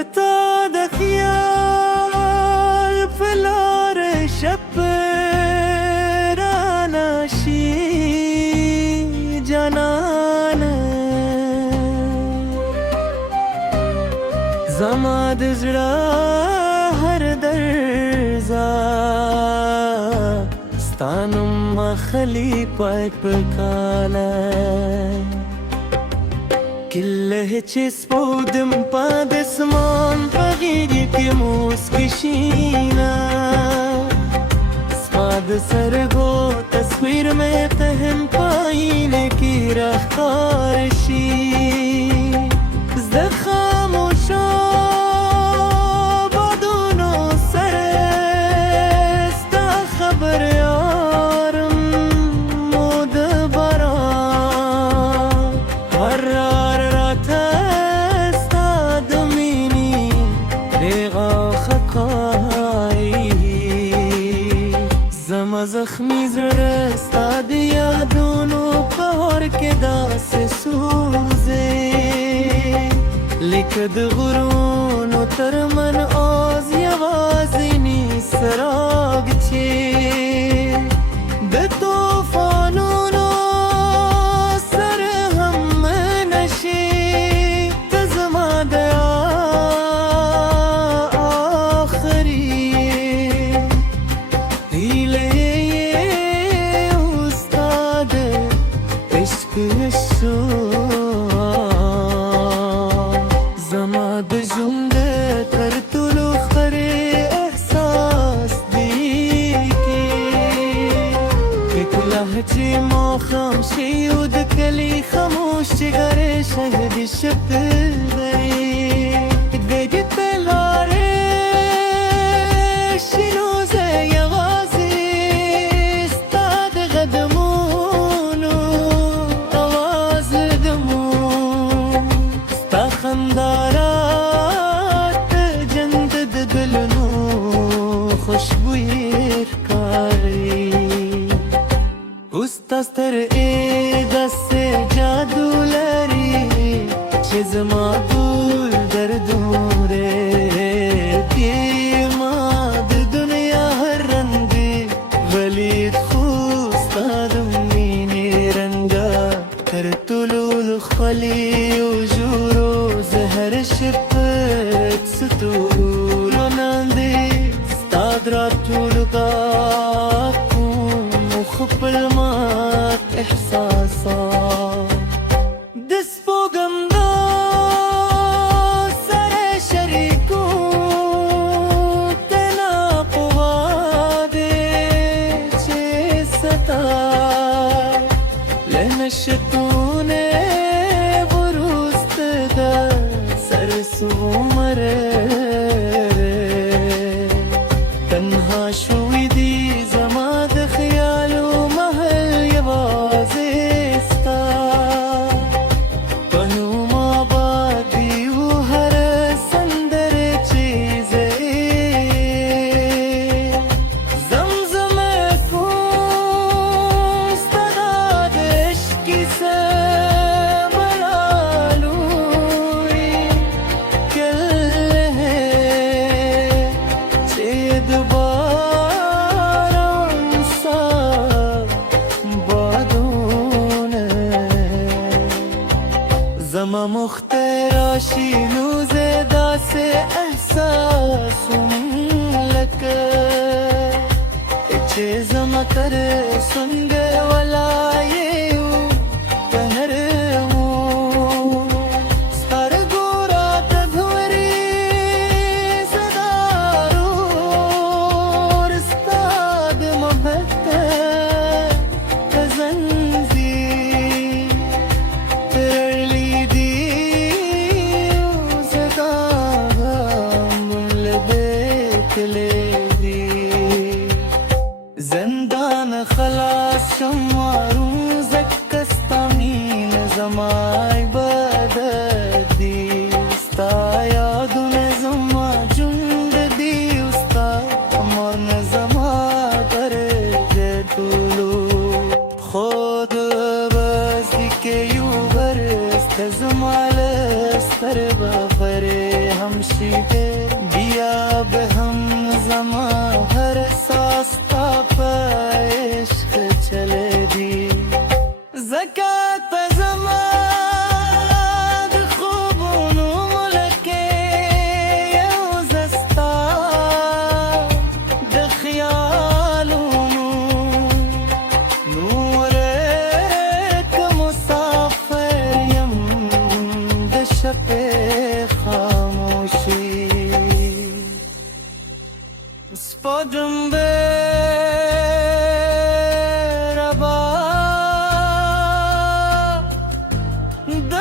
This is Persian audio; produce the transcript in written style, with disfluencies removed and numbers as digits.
ستا د خیال پلار شب رانشی جانان زما د زړه هر درزا ستانم مخلی پاک پکاله كله چسبودم پا دسمان بغیری که موسکشینا سپاد سرگو تصویر میں تهم پایینه کی رفتارشی زده خاموشا بدونو سرستا خبر یارم مدبران هر زخمی زړه ستا د یادونو په اور کې داسې سوځي لکه د غرونو تر مناز یوازینی څراغ چې د طوفانونو سره هم نشي ته زما د آخري هیله زما د ژوند تر ټولو ښکلی احساس دی کې کله چې ماښام شي او د کلي خاموش چغارې شهدي شکل دی دې ته لارې شنو زه یوازې ستا د قدمونو خندارات جنت د ګلونو خوشبويي ښکاري اوس تا سترګې داسې جادو لري چې زما ټول دردونه دي ما د دنیا هر رنګ ولید خو ستا د مینې رنګه تر ټولو ښکلي شپت ستورو ناندې ستا دراتولو غاکو خپل مات احساسات د سپوږم دا سره شریکو تنا قوا دې چې ستا له نشتونه عمره تنها شوی دی زما د خیالو محل یوازې ستا په نوم آباد دی و هر سندره چې زمزمه کوم ستا د عشق کیسه زما مختراشی نو زدا سے احساس لکه چې زما تر څنګه ولایو بهر مو ستر ګورا ته غوري صدارو ورستاد محبت زندان خلاص شمارون زکستانین زمای بدد دی ستا یادون زما جند دی استا امرن زما پر جدولو خود بس دی که یو برست زما لستر بفره همشیده بیا به هم زمان هر ساستا په عشق چله دی زکات زمان د خوبونو ملکه یو زستا د خیالونو نور که مسافر یم د شپې خاموشي سپوږم ربا د